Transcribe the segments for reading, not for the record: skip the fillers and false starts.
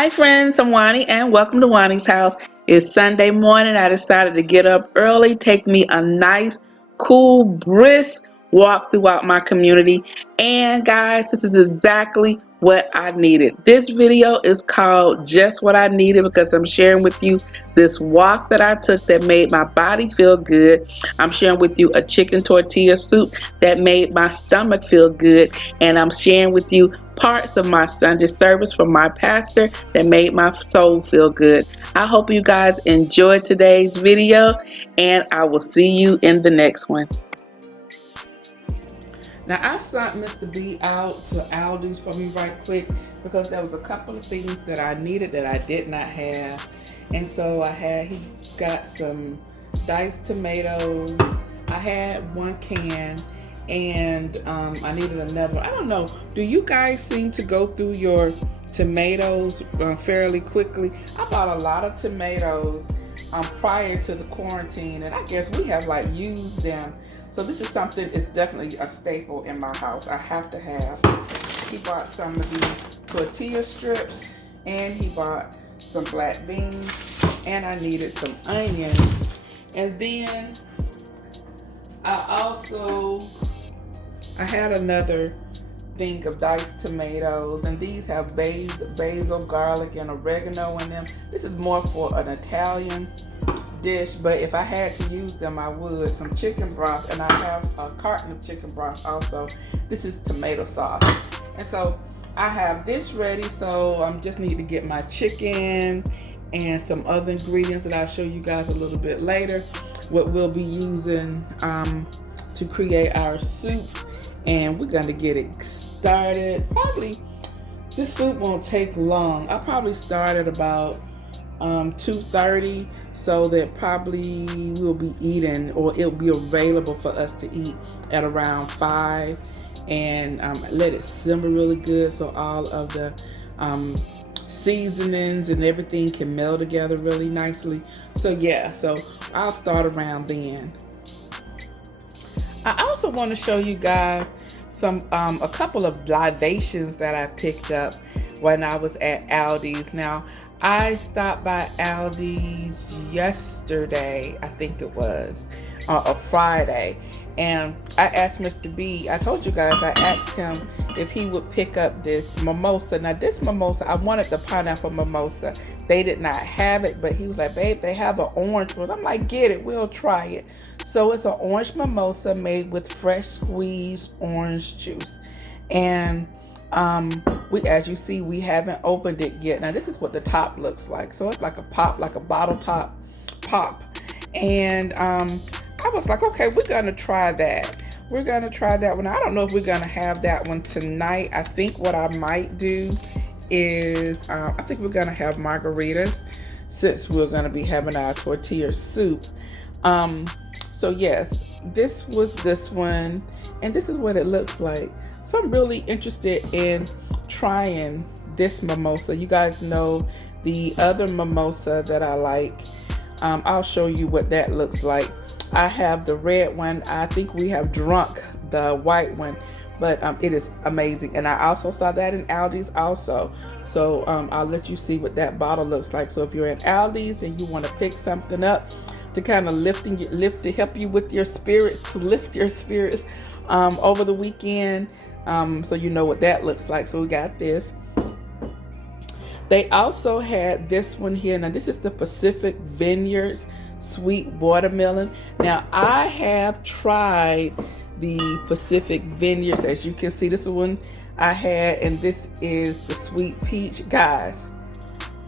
Hi friends, I'm Juani and welcome to Juani's house. It's Sunday morning. I decided to get up early, take me a nice, cool, brisk walk throughout my community. And guys, this is exactly what I needed. This video is called Just What I Needed because I'm sharing with you this walk that I took that made my body feel good. I'm sharing with you a chicken tortilla soup that made my stomach feel good. And I'm sharing with you parts of my Sunday service from my pastor that made my soul feel good. I hope you guys enjoyed today's video and I will see you in the next one. Now I sent Mr. B out to Aldi's for me right quick because there was a couple of things that I needed that I did not have. And so he got some diced tomatoes. I had one can and I needed another. I don't know, do you guys seem to go through your tomatoes fairly quickly? I bought a lot of tomatoes prior to the quarantine, and I guess we have like used them. So this is something, it's definitely a staple in my house. I have to have. He bought some of the tortilla strips, and he bought some black beans, and I needed some onions. And then I had another thing of diced tomatoes, and these have basil, garlic, and oregano in them. This is more for an Italian dish, but if I had to use them, I would. Some chicken broth, and I have a carton of chicken broth also. This is tomato sauce. And so I have this ready, so I just need to get my chicken and some other ingredients that I'll show you guys a little bit later, what we'll be using to create our soup. And we're going to get it started. Probably this soup won't take long. I'll probably start at about 2:30, so that probably we'll be eating, or it'll be available for us to eat at around 5, and let it simmer really good so all of the seasonings and everything can meld together really nicely. So yeah, so I'll start around then. I also want to show you guys a couple of libations that I picked up when I was at Aldi's. Now, I stopped by Aldi's yesterday, I think it was, a Friday, and I asked Mr. B, I told you guys, I asked him if he would pick up this mimosa. Now this mimosa, I wanted the pineapple mimosa. They did not have it, but he was like, babe, they have an orange one. I'm like, get it, we'll try it. So it's an orange mimosa made with fresh squeezed orange juice. And as you see, we haven't opened it yet. Now this is what the top looks like. So it's like a pop, like a bottle top pop. And I was like, okay, we're gonna try that. We're gonna try that one. I don't know if we're gonna have that one tonight. I think what I might do is, I think we're gonna have margaritas since we're gonna be having our tortilla soup. So yes, this was this one, and this is what it looks like. So I'm really interested in trying this mimosa. You guys know the other mimosa that I like. I'll show you what that looks like. I have the red one. I think we have drunk the white one, but it is amazing. And I also saw that in Aldi's also. So I'll let you see what that bottle looks like. So if you're in Aldi's and you want to pick something up to kind of help you with your spirits, to lift your spirits over the weekend, so you know what that looks like. So we got this. They also had this one here. Now this is the Pacific Vineyards sweet watermelon. Now I have tried the Pacific Vineyards. As you can see, this one I had, and this is the sweet peach. Guys,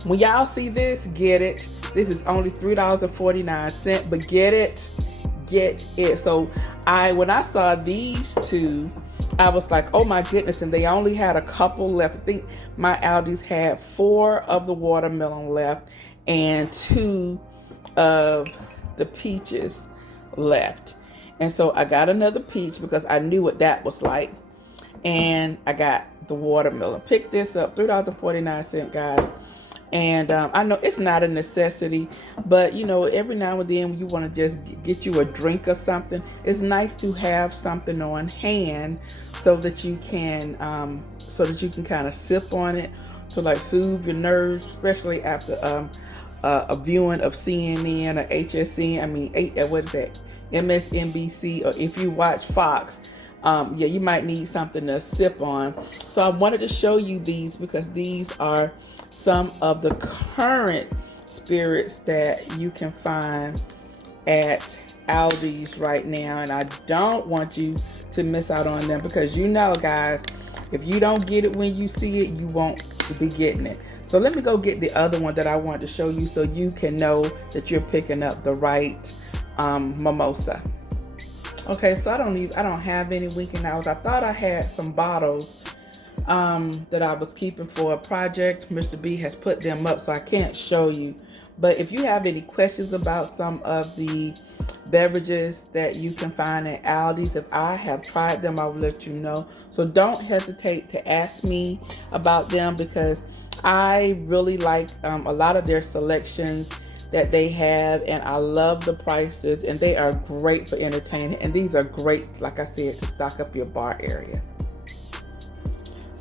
when y'all see this, get it. This is only $3.49, but get it. So when I saw these two, I was like, oh my goodness, and they only had a couple left. I think my Aldi's had 4 of the watermelon left and 2 of the peaches left. And so I got another peach because I knew what that was like. And I got the watermelon. Picked this up, $3.49, guys. And I know it's not a necessity, but you know, every now and then you want to just get you a drink or something. It's nice to have something on hand so that you can kind of sip on it to like soothe your nerves, especially after a viewing of CNN or HSN. I mean, what is that? MSNBC, or if you watch Fox, yeah, you might need something to sip on. So I wanted to show you these because these are some of the current spirits that you can find at Aldi's right now, and I don't want you to miss out on them because you know, guys, if you don't get it when you see it, you won't be getting it. So let me go get the other one that I wanted to show you so you can know that you're picking up the right mimosa. Okay, so I don't have any weekend hours. I thought I had some bottles that I was keeping for a project. Mr. B has put them up, so I can't show you. But if you have any questions about some of the beverages that you can find at Aldi's, if I have tried them, I will let you know. So don't hesitate to ask me about them because I really like a lot of their selections that they have, and I love the prices, and they are great for entertaining. And these are great, like I said, to stock up your bar area.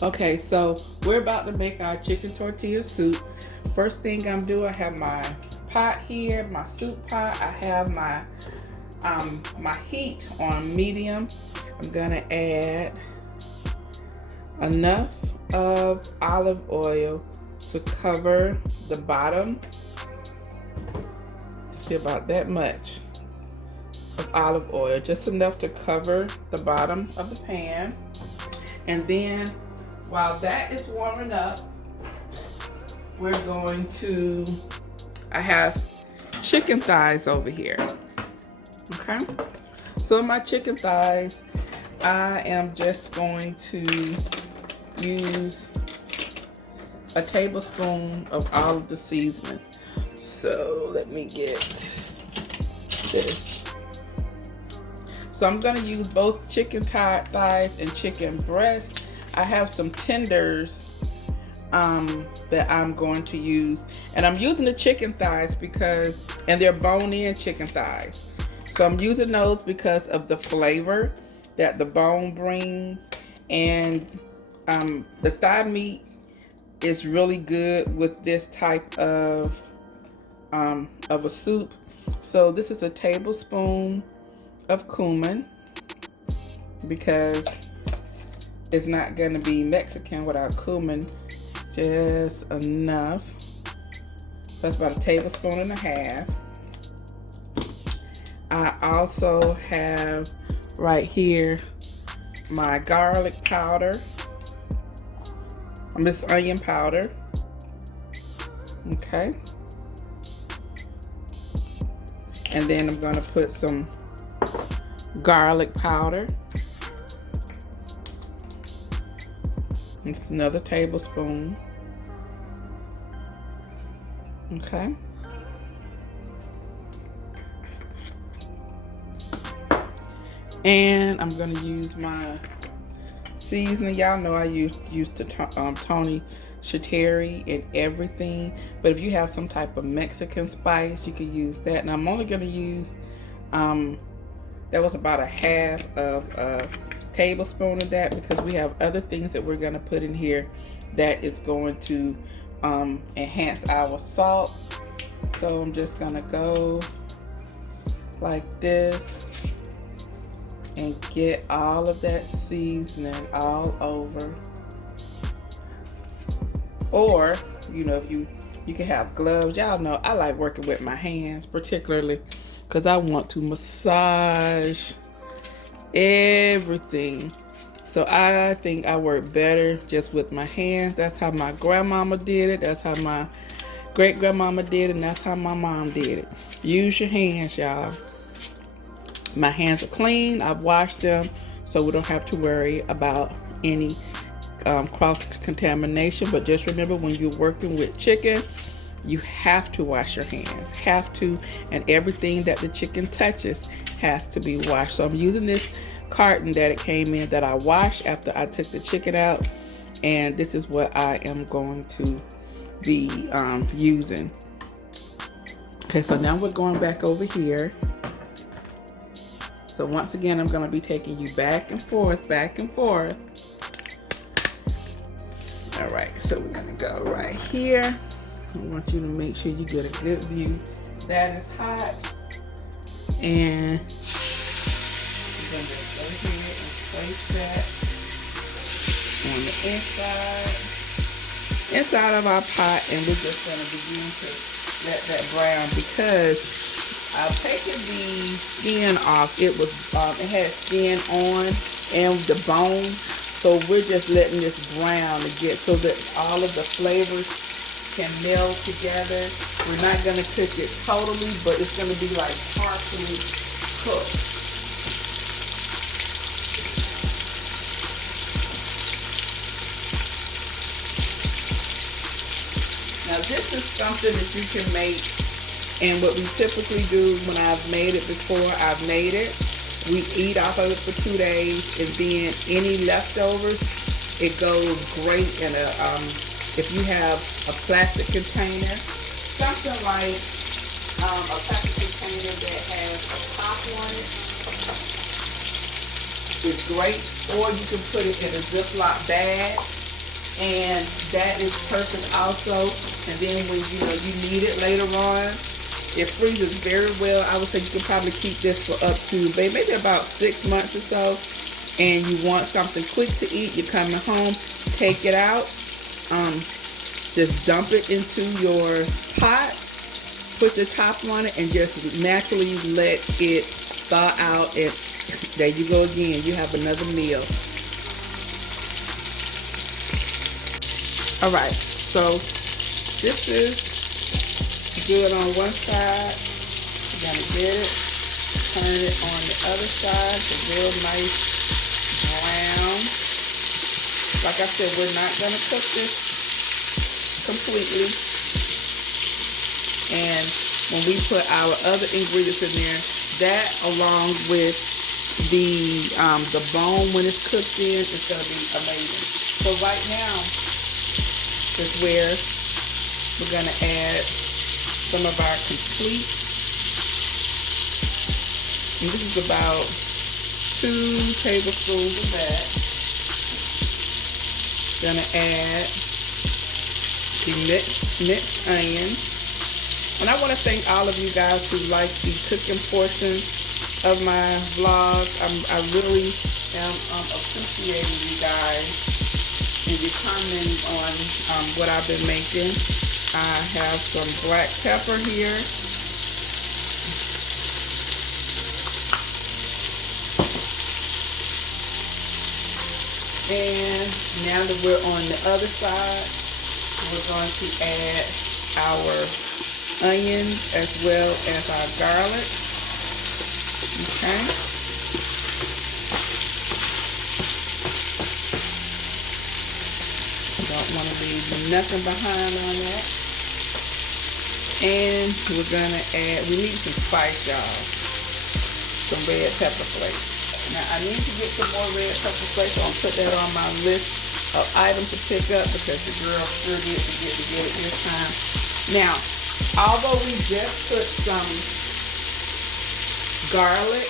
Okay, so we're about to make our chicken tortilla soup. First thing I'm doing, I have my pot here, my soup pot. I have my my heat on medium. I'm gonna add enough of olive oil to cover the bottom. See, about that much of olive oil, just enough to cover the bottom of the pan. And then while that is warming up, we're going to, I have chicken thighs over here. Okay, so in my chicken thighs, I am just going to use a tablespoon of all of the seasonings. So let me get this. So I'm gonna use both chicken thighs and chicken breasts. I have some tenders that I'm going to use, and I'm using the chicken thighs because, and they're bone-in chicken thighs. So I'm using those because of the flavor that the bone brings, and the thigh meat is really good with this type of a soup. So this is a tablespoon of cumin because it's not going to be Mexican without cumin. Just enough. That's about a tablespoon and a half. I also have right here my garlic powder. This onion powder. Okay. And then I'm going to put some garlic powder. It's another tablespoon. Okay. And I'm going to use my seasoning. Y'all know I used to Tony Chiteri and everything, but if you have some type of Mexican spice, you can use that. And I'm only going to use that was about a half of a tablespoon of that because we have other things that we're going to put in here that is going to enhance our salt. So I'm just going to go like this and get all of that seasoning all over. Or, you know, if you can have gloves. Y'all know I like working with my hands, particularly because I want to massage everything. So I think I work better just with my hands. That's how my grandmama did it. That's how my great-grandmama did it. And that's how my mom did it. Use your hands, y'all. My hands are clean. I've washed them, so we don't have to worry about any cross-contamination. But just remember, when you're working with chicken, you have to wash your hands. Have to. And everything that the chicken touches has to be washed. So I'm using this carton that it came in that I washed after I took the chicken out. And this is what I am going to be using. Okay, so now we're going back over here. So once again, I'm going to be taking you back and forth, back and forth. All right. So we're gonna go right here. I want you to make sure you get a good view. That is hot. And we're gonna just go ahead and place that on the inside of our pot, and we're just gonna begin to let that brown, because I've taken the skin off. It had skin on and the bone. So we're just letting this brown to get so that all of the flavors can meld together. We're not gonna cook it totally, but it's gonna be like partially cooked. Now this is something that you can make, and what we typically do when I've made it before, I've made it. We eat off of it for 2 days, and then any leftovers, it goes great in if you have a plastic container, something like a plastic container that has a top on it is great, or you can put it in a Ziploc bag, and that is perfect also. And then when you need it later on, it freezes very well. I would say you can probably keep this for up to maybe about 6 months or so. And you want something quick to eat, you're coming home, take it out, just dump it into your pot, put the top on it, and just naturally let it thaw out. And there you go again, you have another meal. All right, so this is good on one side. You're gonna get it, turn it on the other side, it's a real nice brown. Like I said, we're not gonna cook this completely. And when we put our other ingredients in there, that along with the bone when it's cooked in, it's gonna be amazing. So right now is where we're gonna add some of our complete. And this is about 2 tablespoons of that. Gonna add the mixed onion. And I want to thank all of you guys who like the cooking portion of my vlog. I really am appreciating you guys and your comments on what I've been making. I have some black pepper here. And now that we're on the other side, we're going to add our onions as well as our garlic. Okay. Don't want to leave nothing behind on that. And we're going to add, we need some spice, y'all. Some red pepper flakes. Now I need to get some more red pepper flakes, so I'll put that on my list of items to pick up, because the girl sure did forget to get it this time. Now, although we just put some garlic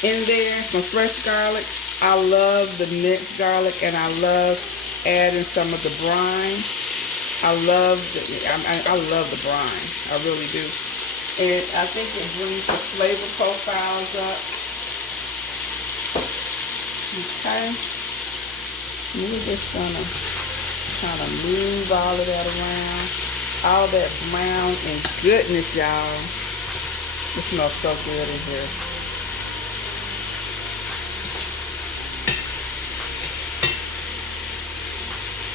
in there, some fresh garlic, I love the minced garlic, and I love adding some of the brine. I love the brine. I really do. And I think it brings the flavor profiles up. Okay. We're just gonna kind of move all of that around. All that brown and goodness, y'all. It smells so good in here.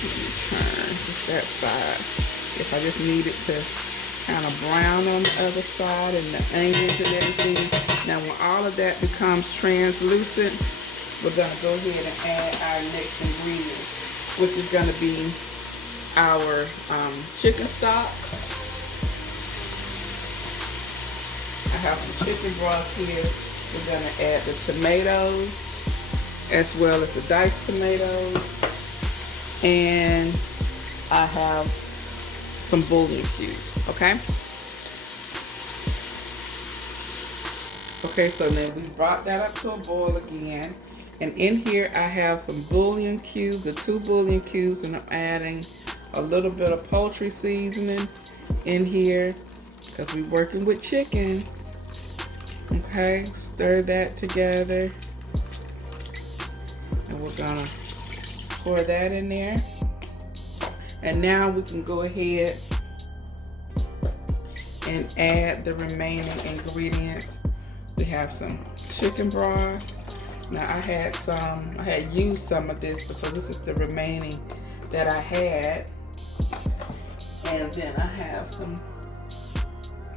Let me turn just that side. If I just need it to kind of brown on the other side, and the onions and everything. Now when all of that becomes translucent, we're going to go ahead and add our next ingredient, which is going to be our chicken stock. I have some chicken broth here. We're going to add the tomatoes as well as the diced tomatoes. And I have some bouillon cubes, okay? Okay, so then we brought that up to a boil again. And in here I have some bouillon cubes, the 2 bouillon cubes, and I'm adding a little bit of poultry seasoning in here because we're working with chicken. Okay, stir that together. And we're gonna pour that in there. And now we can go ahead and add the remaining ingredients. We have some chicken broth. Now I had used some of this, but so this is the remaining that I had. And then I have some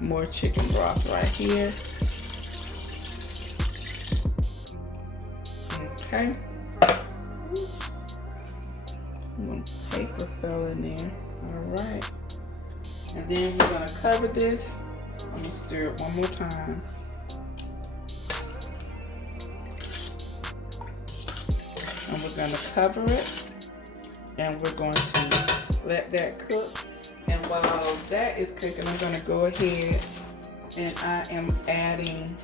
more chicken broth right here. Okay. One paper fell in there. All right. And then we're gonna cover this. I'm gonna stir it one more time. And we're gonna cover it. And we're going to let that cook. And while that is cooking, I'm gonna go ahead and I am adding,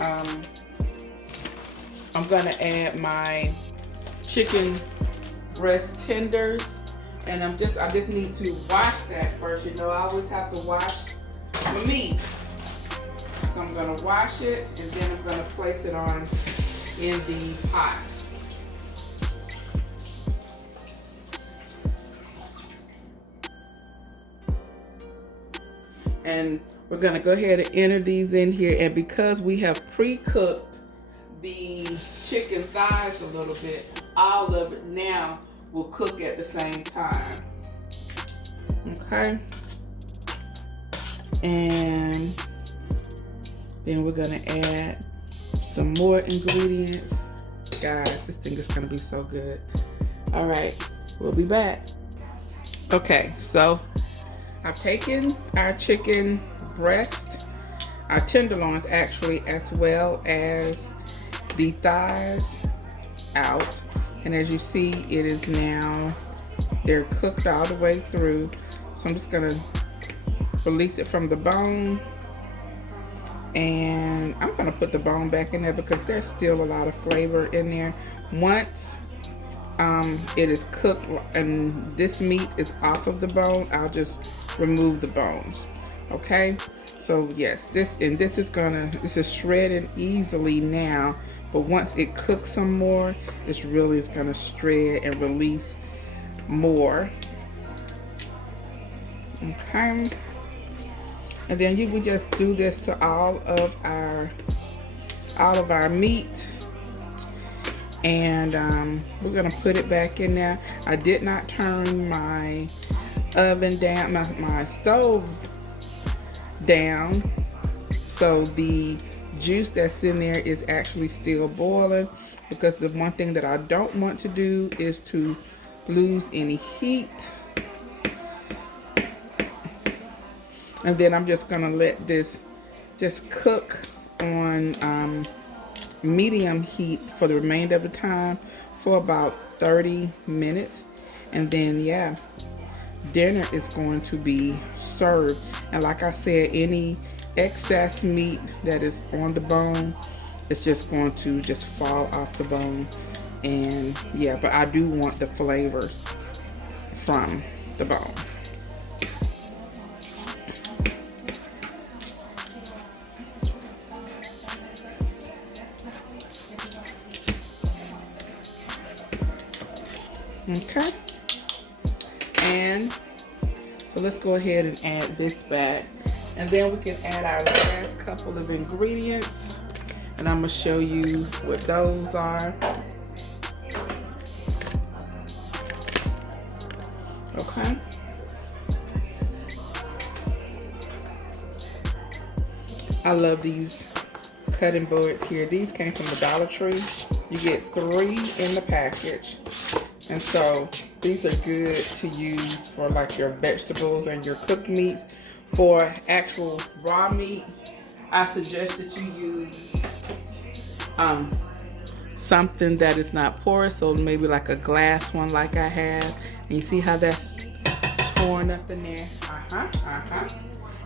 I'm gonna add my chicken breast tenders. And I just need to wash that first. You know, I always have to wash my meat. So I'm gonna wash it and then I'm gonna place it on in the pot. And we're gonna go ahead and enter these in here. And because we have pre-cooked the chicken thighs a little bit, all of it now will cook at the same time. Okay. And then we're gonna add some more ingredients. Guys, this thing is gonna be so good. All right, we'll be back. Okay, so I've taken our chicken breast, our tenderloins actually, as well as the thighs out. And as you see, it is now, they're cooked all the way through. So I'm just gonna release it from the bone. And I'm gonna put the bone back in there because there's still a lot of flavor in there. Once it is cooked and this meat is off of the bone, I'll just remove the bones. Okay, so yes, this is shredding easily now, but once it cooks some more, this really is gonna shred and release more. Okay, and then you would just do this to all of our meat. And we're gonna put it back in there. I did not turn my oven down, my stove down, so the juice that's in there is actually still boiling, because the one thing that I don't want to do is to lose any heat. And then I'm just gonna let this just cook on medium heat for the remainder of the time for about 30 minutes. And then yeah, dinner is going to be served. And like I said, any excess meat that is on the bone, it's just going to just fall off the bone. And yeah, but I do want the flavor from the bone. Okay, and so let's go ahead and add this back, and then we can add our last couple of ingredients, and I'm gonna show you what those are. Okay, I love these cutting boards here. These came from the Dollar Tree. You get 3 in the package. And so these are good to use for like your vegetables and your cooked meats. For actual raw meat, I suggest that you use something that is not porous, so maybe like a glass one like I have. And you see how that's torn up in there?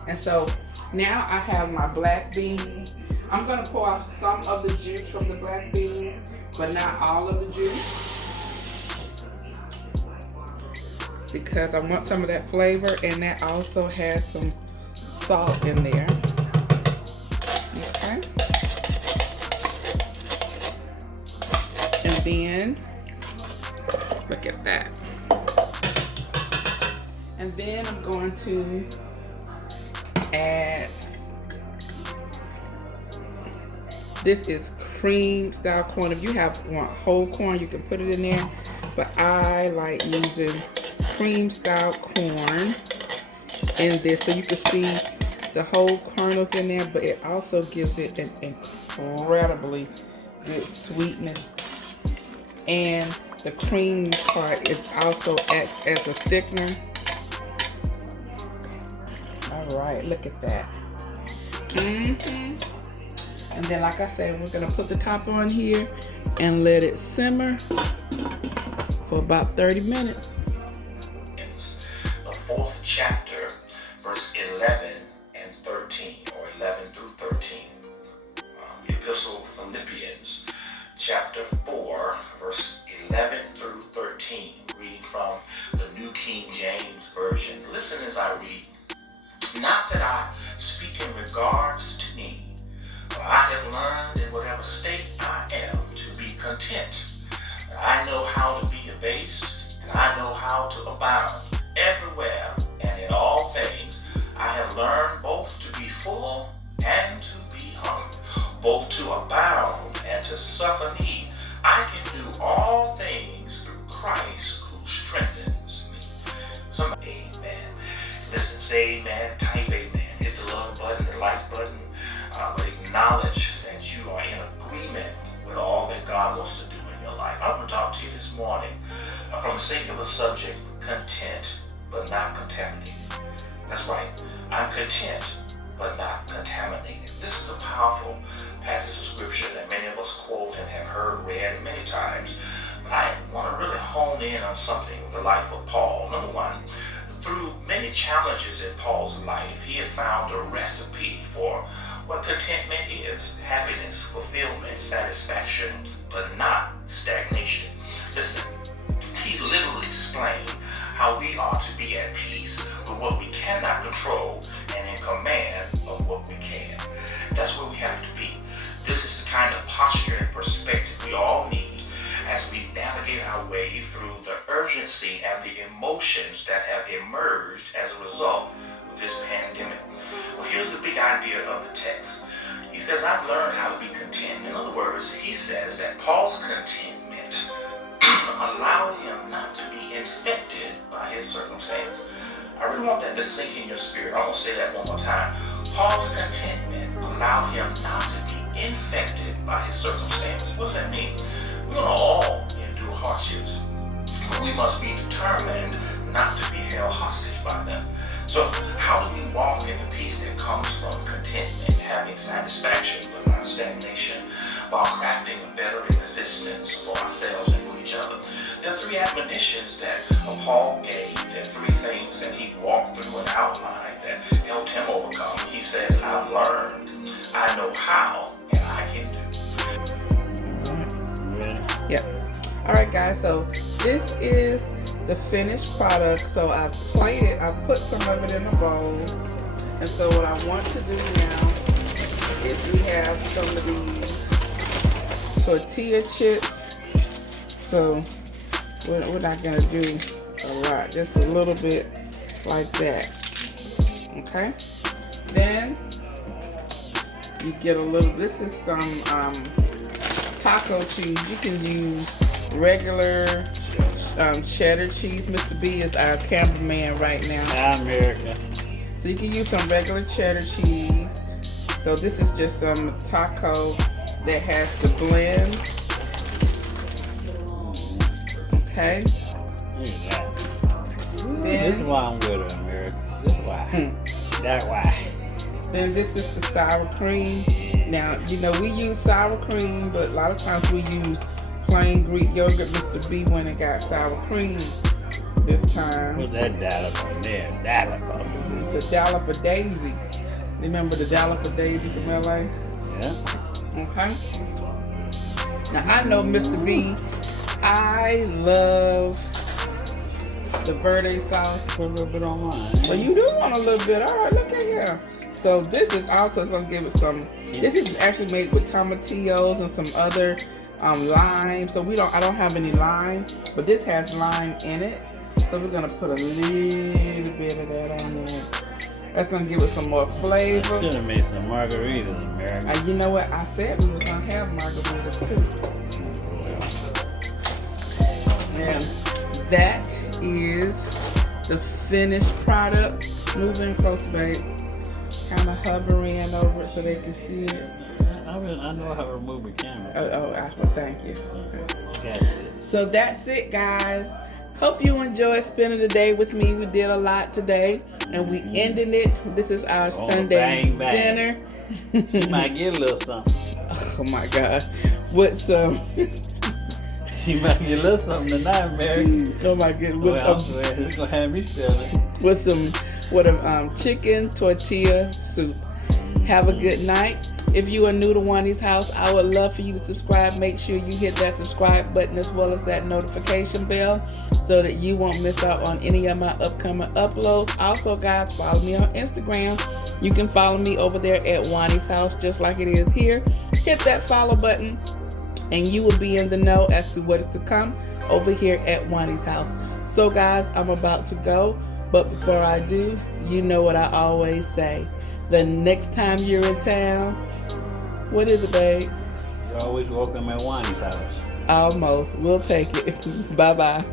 And so now I have my black beans. I'm going to pour off some of the juice from the black beans, but not all of the juice, because I want some of that flavor, and that also has some salt in there. Okay. And then, look at that. And then I'm going to add, this is cream style corn. If you want whole corn, you can put it in there, but I like using cream style corn in this, so you can see the whole kernels in there, but it also gives it an incredibly good sweetness. And the cream part is also acts as a thickener. All right, look at that. And then, like I said, we're gonna put the top on here and let it simmer for about 30 minutes. The 4th chapter, verse 11 and 13, or 11 through 13. The Epistle of Philippians, chapter 4, verse 11 through 13, reading from the New King James Version. Listen as I read. Not that I speak in regards to need, for I have learned in whatever state I am to be content. I know how to be abased, and I know how to abound. Everywhere and in all things, I have learned both to be full and to be hungry, both to abound and to suffer need. I can do all things through Christ who strengthens me. Somebody, amen. Listen, say amen, type amen, hit the love button, the like button, but acknowledge that you are in agreement with all that God wants to do in your life. I want to talk to you this morning from the sake of a subject, content, but not contaminated. That's right, I'm content, but not contaminated. This is a powerful passage of scripture that many of us quote and have heard read many times, but I want to really hone in on something with the life of Paul. Number one, through many challenges in Paul's life, he had found a recipe for what contentment is: happiness, fulfillment, satisfaction, but not stagnation. Listen, he literally explained how we are to be at peace with what we cannot control and in command of what we can. That's where we have to be. This is the kind of posture and perspective we all need as we navigate our way through the urgency and the emotions that have emerged as a result of this pandemic. Well, here's the big idea of the text. He says, I've learned how to be content. In other words, he says that Paul's contentment allowed him not to be infected by his circumstance. I really want that to sink in your spirit. I'm going to say that one more time. Paul's contentment allowed him not to be infected by his circumstance. What does that mean? We're going to all endure hardships, but we must be determined not to be held hostage by them. So how do we walk in the peace that comes from contentment, having satisfaction but not stagnation, while crafting a better existence for ourselves and for each other? There are 3 admonitions that Paul gave. There are 3 things that he walked through and outlined that helped him overcome. He says, I've learned, I know how, and I can do. Yep. All right, guys, so this is the finished product. So I've plated, I put some of it in a bowl. And so what I want to do now is we have some of these tortilla chips. So we're not gonna do a lot, just a little bit like that. Okay. Then you get a little, this is some taco cheese. You can use regular cheddar cheese. Mr. B is our cameraman right now. America. So you can use some regular cheddar cheese. So this is just some taco that has the blend. Okay. Look at that. This is why I'm good at America. This is why. That why. Then this is the sour cream. Now, you know, we use sour cream, but a lot of times we use plain Greek yogurt. Mr. B went and got sour cream this time. Put that dollop on there. Dollop on. It's a dollop of daisy. Remember the dollop of daisy from LA? Yeah. Okay. Now I know Mr. B. I love the verde sauce. Put a little bit on mine. So you do want a little bit. All right, look at here. So this is also going to give it some. This is actually made with tomatillos and some other lime. So I don't have any lime, but this has lime in it. So we're gonna put a little bit of that on there. That's gonna give it some more flavor. Should have made some margaritas, America. You know what? I said we was gonna have margaritas too. And that is the finished product. Moving close, babe. Kind of hovering over it so they can see it. I know how to remove the camera. Well, thank you. Okay. So that's it, guys. Hope you enjoyed spending the day with me. We did a lot today, and we ended it. This is our Sunday bang, bang. dinner. You might get a little something. Oh my gosh, with some. You might get a little something tonight, Mary. Oh my goodness, It's gonna have me feeling. with a chicken tortilla soup. Have a good night. If you are new to Juani's house, I would love for you to subscribe. Make sure you hit that subscribe button as well as that notification bell so that you won't miss out on any of my upcoming uploads. Also, guys, follow me on Instagram. You can follow me over there at Juani's house just like it is here. Hit that follow button and you will be in the know as to what is to come over here at Juani's house. So, guys, I'm about to go. But before I do, you know what I always say. The next time you're in town, what is it, babe? You're always welcome at Juani's house. Almost. We'll take it. Bye-bye.